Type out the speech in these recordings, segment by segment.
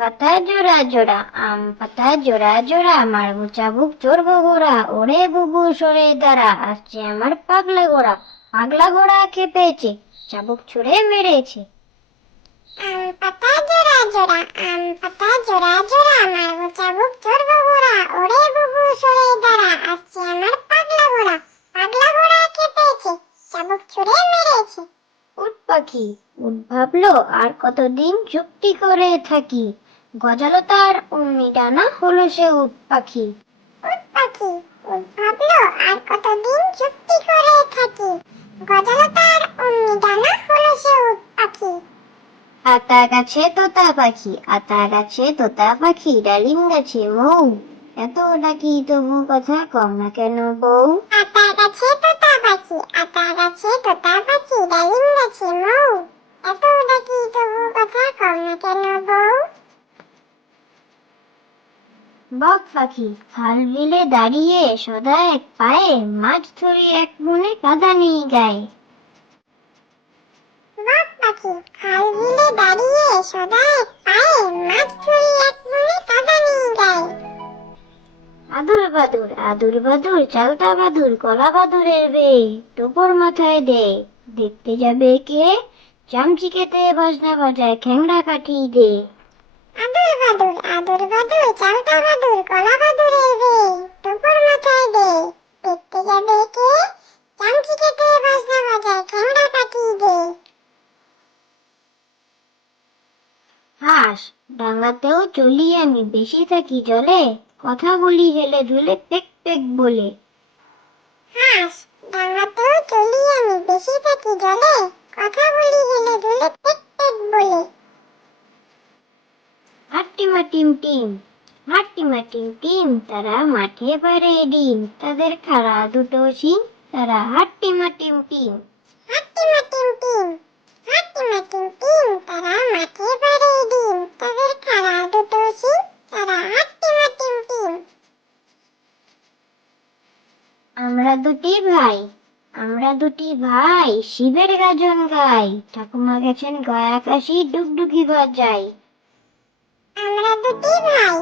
পাতা জোড়া জোড়া আম পাতা জোড়া জোড়া মারবো চাবুক চড়বো গোড়া ওরে বুবু সরে দাঁড়া আসছে আমার পাগলা গোড়া পাগলা গোড়া খেপেছে চাবুক ছুড়ে মেরেছে। আম পাতা জোড়া জোড়া আম পাতা জোড়া জোড়া মারবো চাবুক চড়বো গোড়া ওরে বুবু সরে দাঁড়া আসছে আমার পাগলা পাগলা খেপেছে চাবুক ছুড়ে মেরেছে। উট পাখি উট ভাবলো আর কতদিন চুক্তি করে থাকি? গজালো তার অমনি ডানা হলো সে উট পাখি। উট পাখি? ভাবলো আর কতদিন চুক্তি করে থাকি? গজালো তার অমনি ডানা হলো সে উট পাখি। আতা গাছে তোতা পাখি আতা গাছে তোতা পাখি ডালিম গাছে মৌ। এত ডাকি তবু কথা কম না কেন বউ আতা গাছে বক পাখি খাল বিলে দাঁড়িয়ে সদা এক পায়ে মাছ ধরে এক মনে কাদা নেই গায়ে বক পাখি খাল বিলে দাঁড়িয়ে সদা এক পায়ে মাছ ধরি এক মনে কাদা নিয়ে গায়ে আদুর বাদুর আদুর বাদুর চালতা বাদুর কলা বাদুরের বে টোপর মাথায় দে দেখতে যাবে কে? চামচি খেতে বাজনা বাজায় খ্যাংড়া কাঠি দে। বাদুর আদুর বাদুর চালতা বাদুর কলা বাদুরের বে টুকুর মাথায় দে। দেখতে যাবে কে? চামচি কেটে বাজনা বাজায় ঠ্যাংরা কাটি দে। হাঁস ডাঙ্গাতেও চলি আমি বেশি থাকি জলে। কথা বলি হেলে দুলে পেক পেক বলে। হাঁস ডাঙাতেও চলি আমি বেশি থাকি জলে। কথা বলি হেলে দুলে পেক পেক বলে। হাট্টিমা টিম টিম হাট্টিমা টিম টিম তারা মাঠে পারে ডিম তাদের খাড়া দুটো শিং তারা হাট্টিমা টিম টিম। হাট্টিমা টিম টিম হাট্টিমা টিম টিম তারা মাঠে পারে ডিম তাদের খাড়া দুটো শিং তারা হাট্টিমা টিম টিম। আমরা দুটি ভাই আমরা দুটি ভাই শিবের গাজন গাই ঠাকুমা গেছেন গয়া কাশি ডুগডুগি বাজাই। আমরা দুটি ভাই।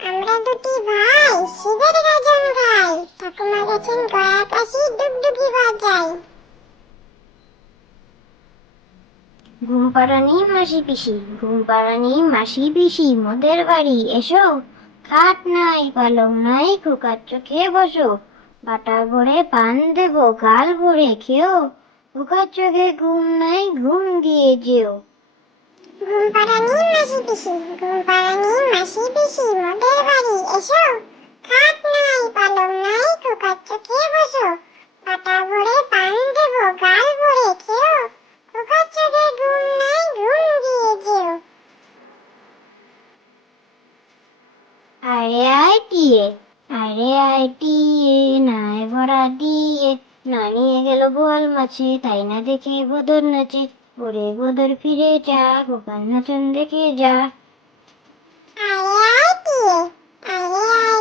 আমরা দুটি ভাই, শিবের গাজন গাই। ঠাকুমা গেছেন গয়া কাশি বাজাই ঘুম পাড়ানি মাসি পিসি, ঘুম পাড়ানি মাসি পিসি, মোদের বাড়ি এসো। খাট নাই পালং নাই, খোকার চোখে বসো। বাটা ভরে পান দেবো, গাল ভরে খেও। খোকার চোখে ঘুম নাই, ঘুম দিয়ে যেও। ঘুম পাড়ানি পিসি ঘুম পাড়ানি মাসি পিসি মোদের বাড়ি এসো খাট নাই পালং নাই খোকার চোখে বসো পাতা ভরে পান দেব গাল ভরে খেও খোকার চোখে ঘুম নাই ঘুম দিয়ে যেও আরে আয় টিয়ে, আরে আয় টিয়ে, নাই ভরা দিয়ে না নিয়ে গেল বোয়াল মাছে, তাই না দেখে বদর নাচে। ওরে গোদর ফিরে যা গোপাল নাচন দেখে যা। আরে